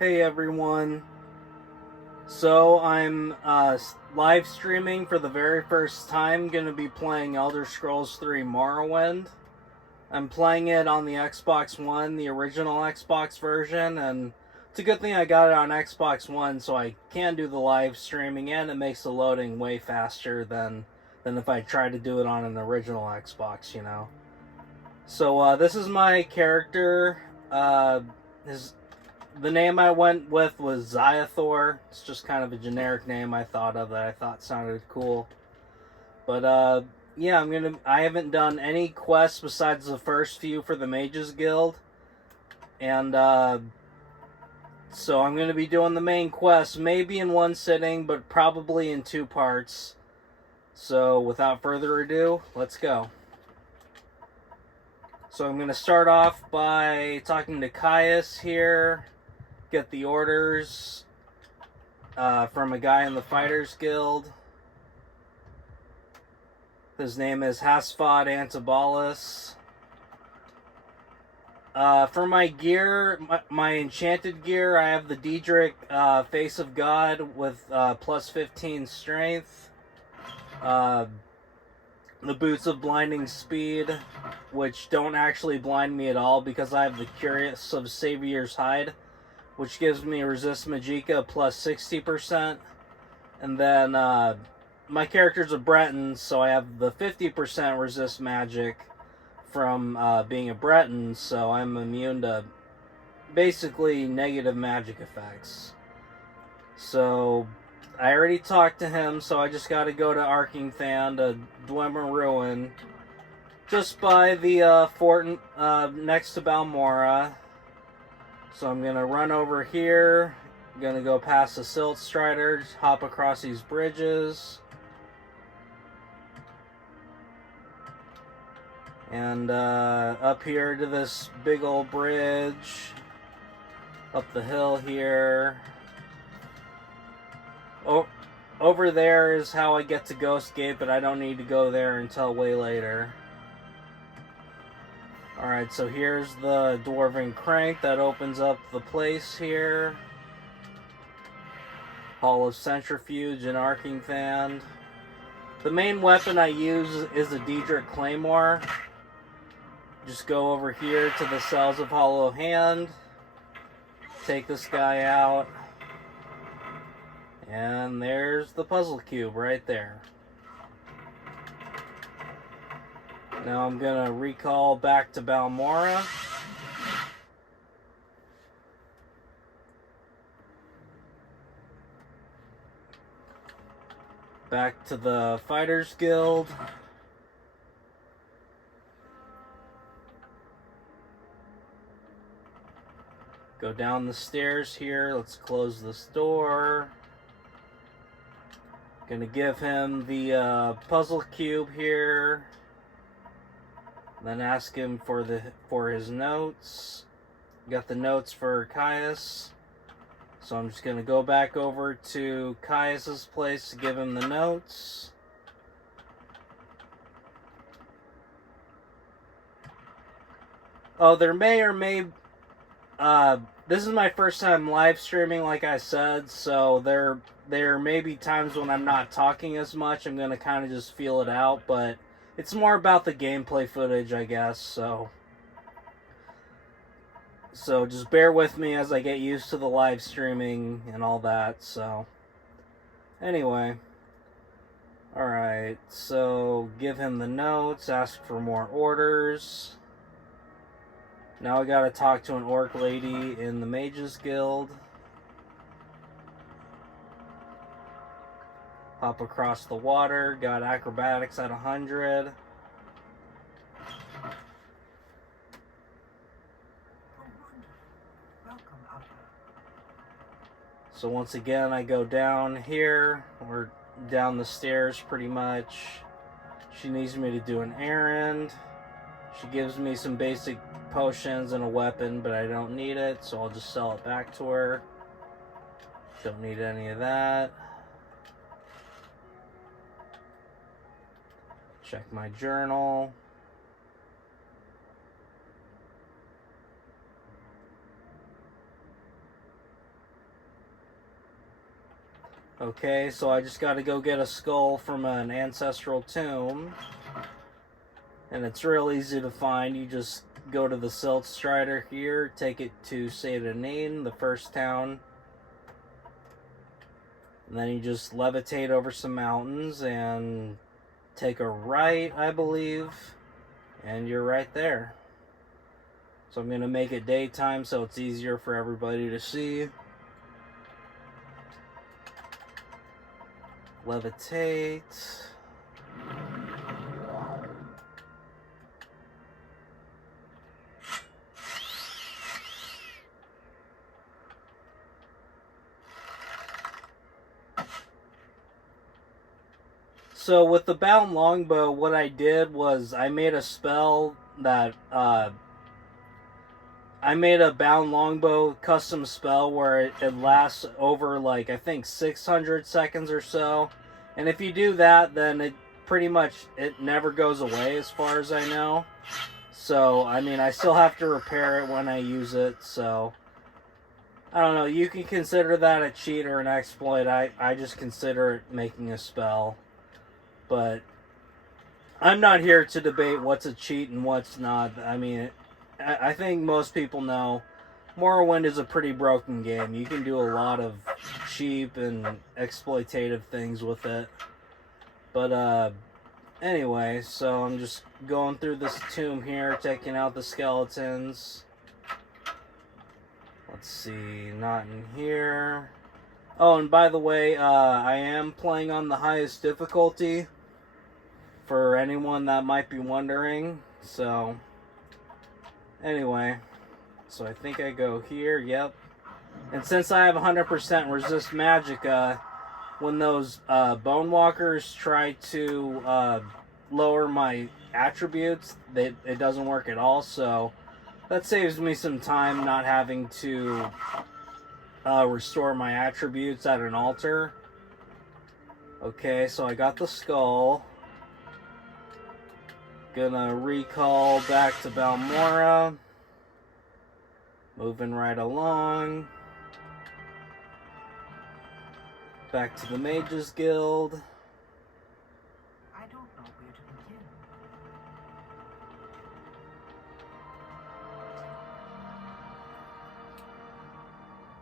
Hey everyone. So I'm live streaming for the very first time. Going to be playing Elder Scrolls 3 Morrowind. I'm playing it on the Xbox One, the original Xbox version, and it's a good thing I got it on Xbox One so I can do the live streaming, and it makes the loading way faster than if I tried to do it on an original Xbox, you know. So this is my character. His The name I went with was Ziathor. It's just kind of a generic name I thought of that I thought sounded cool. But yeah, I haven't done any quests besides the first few for the Mages Guild. And so I'm gonna be doing the main quest, maybe in one sitting, but probably in two parts. So without further ado, let's go. So I'm gonna start off by talking to Caius here, get the orders from a guy in the Fighters Guild. His name is Hasfod Antibalus. For my gear, my enchanted gear, I have the Daedric Face of God with plus 15 strength. The Boots of Blinding Speed, which don't actually blind me at all because I have the Curious of Saviour's Hide, which gives me Resist Magica plus 60%. And then my character's a Breton, so I have the 50% resist magic from being a Breton, so I'm immune to basically negative magic effects. So I already talked to him, so I just got to go to Arkingthan to Dwemer Ruin, just by the fort next to Balmora. So I'm gonna run over here. I'm gonna go past the Silt Striders, hop across these bridges, and up here to this big old bridge, up the hill here. Oh, over there is how I get to Ghost Gate, but I don't need to go there until way later. Alright, so here's the Dwarven Crank that opens up the place here. Hall of Centrifuge in Arkingthan. The main weapon I use is a Daedric Claymore. Just go over here to the Cells of Hollow Hand, take this guy out, and there's the puzzle cube right there. Now I'm gonna recall back to Balmora. Back to the Fighters Guild. Go down the stairs here. Let's close this door. Gonna give him the puzzle cube here. Then ask him for his notes. Got the notes for Caius. So I'm just gonna go back over to Caius's place to give him the notes. Oh, there may or may this is my first time live streaming, like I said, so there may be times when I'm not talking as much. I'm gonna kind of just feel it out, but it's more about the gameplay footage, I guess. So just bear with me as I get used to the live streaming and all that. So anyway, all right. So give him the notes. Ask for more orders. Now I gotta talk to an orc lady in the Mages Guild. Hop across the water. Got acrobatics at 100. So once again, I go down here, or down the stairs pretty much. She needs me to do an errand. She gives me some basic potions and a weapon, but I don't need it, so I'll just sell it back to her. Don't need any of that. Check my journal. Okay, so I just got to go get a skull from an ancestral tomb. And it's real easy to find. You just go to the Silt Strider here, take it to Sadanin, the first town. And then you just levitate over some mountains and take a right, I believe. And you're right there. So I'm going to make it daytime so it's easier for everybody to see. Levitate. So with the bound longbow, what I did was I made a spell that I made a bound longbow custom spell where it lasts over like I think 600 seconds or so. And if you do that, then it pretty much it never goes away as far as I know. So I mean I still have to repair it when I use it, so I don't know, you can consider that a cheat or an exploit. I just consider it making a spell. But I'm not here to debate what's a cheat and what's not. I mean, I think most people know Morrowind is a pretty broken game. You can do a lot of cheap and exploitative things with it. But anyway, so I'm just going through this tomb here, taking out the skeletons. Let's see, not in here. Oh, and by the way, I am playing on the highest difficulty, for anyone that might be wondering. So anyway, so I think I go here, yep. And since I have 100% resist magicka, when those bone walkers try to lower my attributes, it doesn't work at all. So that saves me some time not having to restore my attributes at an altar. Okay, so I got the skull. Gonna recall back to Balmora. Moving right along. Back to the Mages Guild. I don't know where to begin.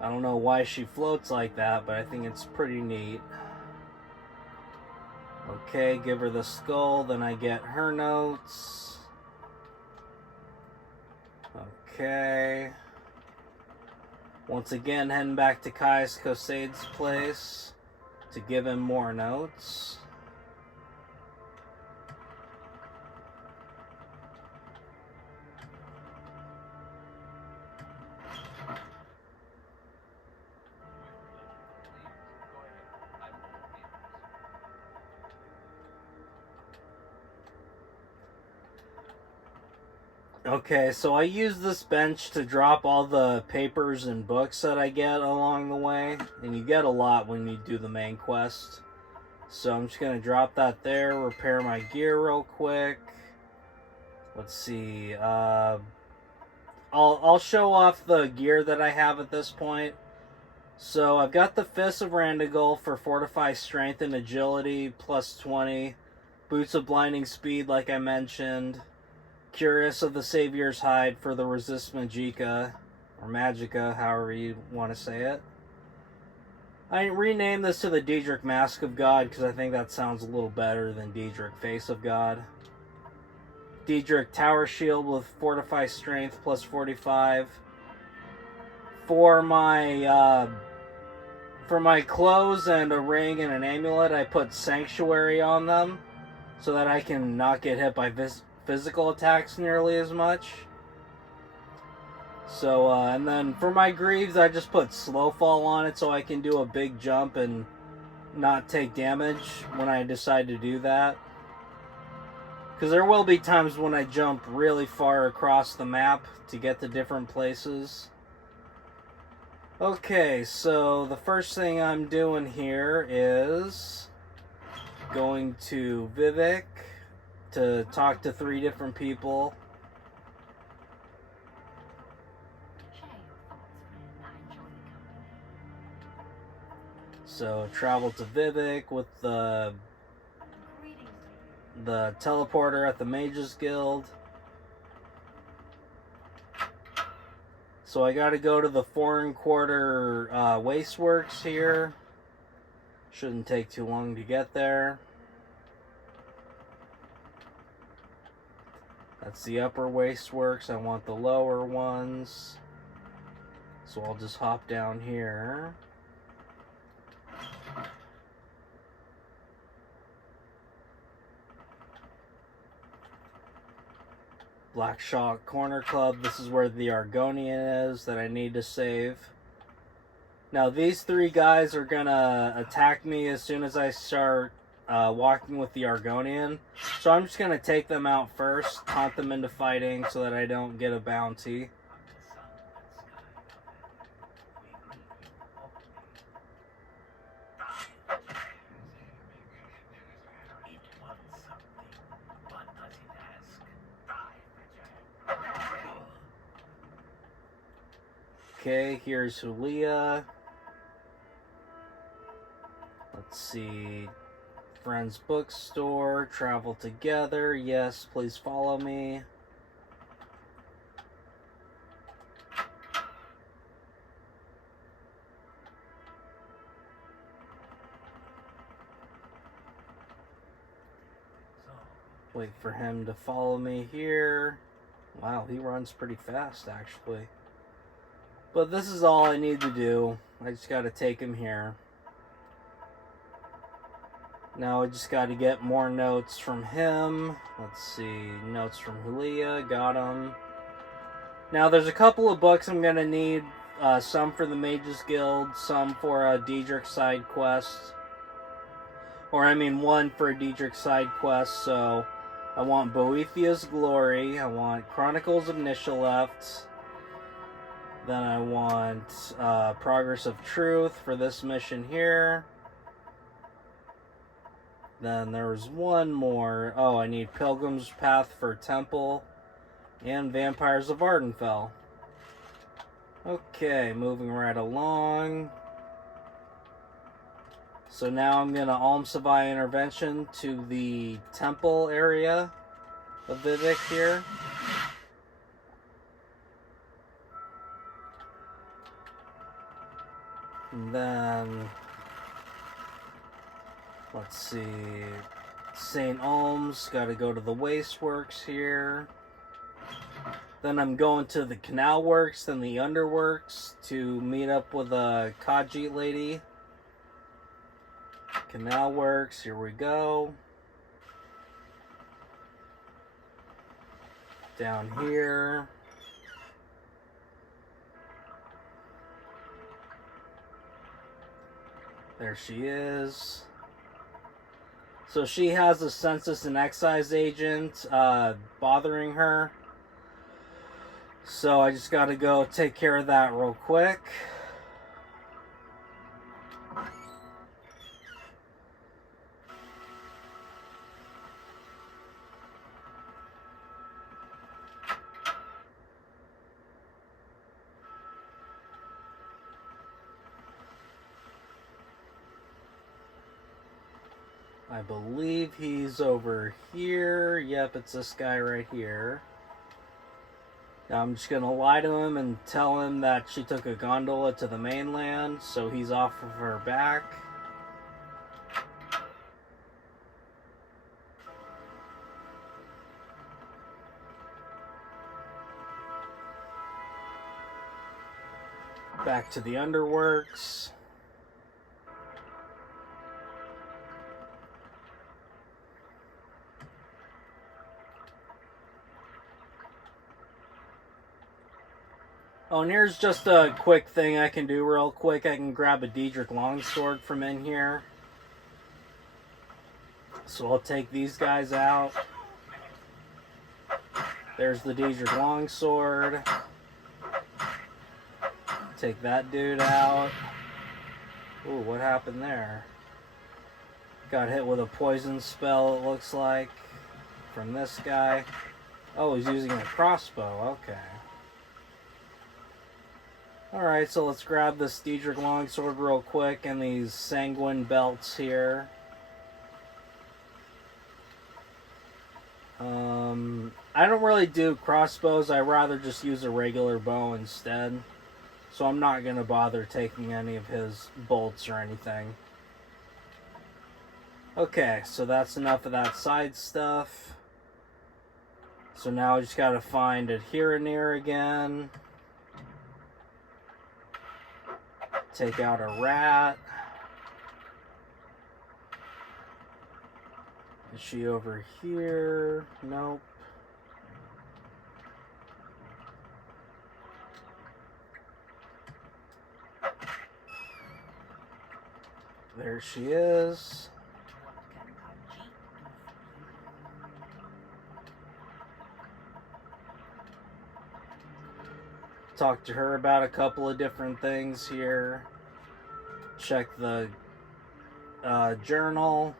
I don't know why she floats like that, but I think it's pretty neat. Okay, give her the skull, then I get her notes. Okay. Once again, heading back to Caius Cosade's place to give him more notes. Okay, so I use this bench to drop all the papers and books that I get along the way. And you get a lot when you do the main quest. So I'm just going to drop that there, repair my gear real quick. Let's see. I'll show off the gear that I have at this point. So I've got the Fist of Randigal for Fortify Strength and Agility, plus 20. Boots of Blinding Speed, like I mentioned. Curious of the Savior's Hide for the Resist Magicka, or Magicka, however you want to say it. I renamed this to the Daedric Mask of God because I think that sounds a little better than Daedric Face of God. Daedric Tower Shield with Fortify Strength plus 45. For my clothes and a ring and an amulet, I put Sanctuary on them so that I can not get hit by physical attacks nearly as much. So, and then for my greaves, I just put slow fall on it so I can do a big jump and not take damage when I decide to do that. Because there will be times when I jump really far across the map to get to different places. Okay, so the first thing I'm doing here is going to Vivek to talk to 3 different people. So travel to Vivek with the teleporter at the Mages Guild. So I gotta go to the Foreign Quarter Wasteworks here. Shouldn't take too long to get there. That's the upper Wasteworks. I want the lower ones. So I'll just hop down here. Black Shot Corner Club. This is where the Argonian is that I need to save. Now these three guys are gonna attack me as soon as I start walking with the Argonian. So I'm just gonna take them out first, taunt them into fighting so that I don't get a bounty. Okay, here's Julia. Let's see. Friends Bookstore. Travel together. Yes, please follow me. Wait for him to follow me here. Wow, he runs pretty fast actually. But this is all I need to do. I just got to take him here. Now I just got to get more notes from him. Let's see. Notes from Julia. Got him. Now there's a couple of books I'm going to need. Some for the Mages Guild. Some for a Diedrich side quest. Or I mean one for a Diedrich side quest. So I want Boethia's Glory. I want Chronicles of Nishaleft. Then I want Progress of Truth for this mission here. Then there's one more. Oh, I need Pilgrim's Path for Temple and Vampires of Ardenfell. Okay, moving right along. So now I'm going to Almsavai Intervention to the temple area of Vivek here. And then, let's see, St. Alms, gotta go to the Wasteworks here. Then I'm going to the Canal Works, then the Underworks to meet up with a Khajiit lady. Canal Works, here we go. Down here. There she is. So she has a census and excise agent bothering her. So I just gotta go take care of that real quick. I believe he's over here. Yep, it's this guy right here. Now I'm just gonna lie to him and tell him that she took a gondola to the mainland, so he's off of her back. Back to the Underworks. Oh, and here's just a quick thing I can do real quick. I can grab a Diedrich longsword from in here. So I'll take these guys out. There's the Diedrich longsword. Take that dude out. Ooh, what happened there? Got hit with a poison spell, it looks like, from this guy. Oh, he's using a crossbow. Okay. Alright, so let's grab this Diedrich Longsword real quick and these Sanguine belts here. I don't really do crossbows. I rather just use a regular bow instead. So I'm not going to bother taking any of his bolts or anything. Okay, so that's enough of that side stuff. So now I just got to find it here and there again. Take out a rat. Is she over here? Nope. There she is. Talk to her about a couple of different things here. Check the journal.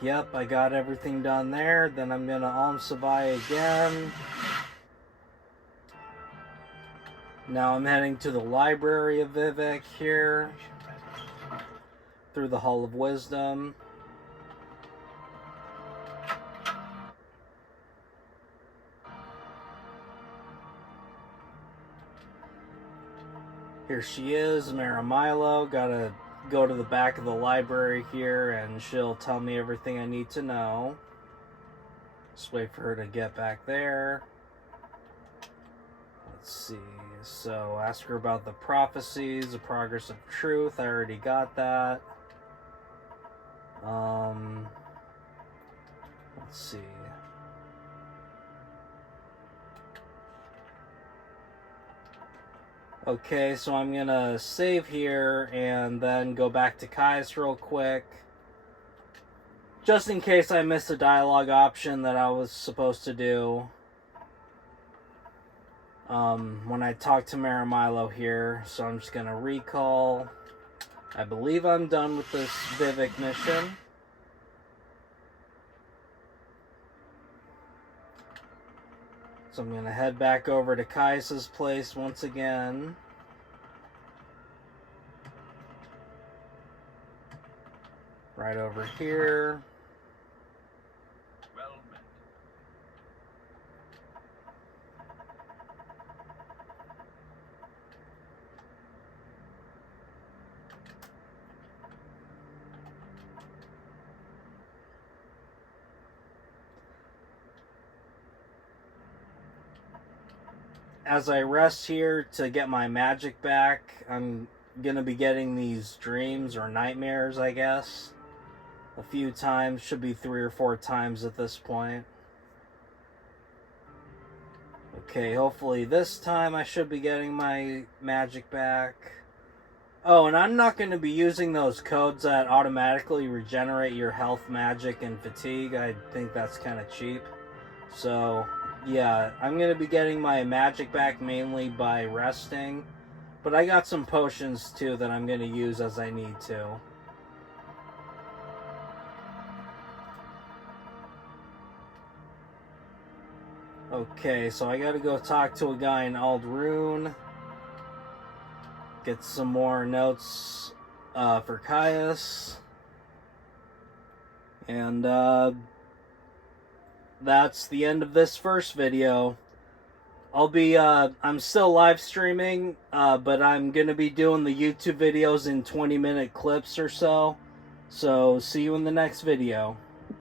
Yep, I got everything done there. Then I'm gonna Savai again. Now I'm heading to the library of Vivek here. Through the Hall of Wisdom. Here she is, Maramilo. Gotta go to the back of the library here and she'll tell me everything I need to know. Just wait for her to get back there. Let's see. So ask her about the prophecies, the progress of truth. I already got that. Let's see. Okay, so I'm gonna save here and then go back to Kai's real quick. Just in case I missed a dialogue option that I was supposed to do. When I talk to Maramilo here. So I'm just gonna recall. I believe I'm done with this Vivek mission. So I'm going to head back over to Kaisa's place once again. Right over here. Well met. As I rest here to get my magic back, I'm going to be getting these dreams or nightmares, I guess. A few times, should be 3 or 4 times at this point. Okay, hopefully this time I should be getting my magic back. Oh, and I'm not going to be using those codes that automatically regenerate your health, magic, and fatigue. I think that's kind of cheap. So, yeah, I'm going to be getting my magic back mainly by resting. But I got some potions, too, that I'm going to use as I need to. Okay, so I gotta go talk to a guy in Aldrune. Get some more notes for Caius. And that's the end of this first video. I'm still live streaming, but I'm gonna be doing the YouTube videos in 20-minute clips or so. So, see you in the next video.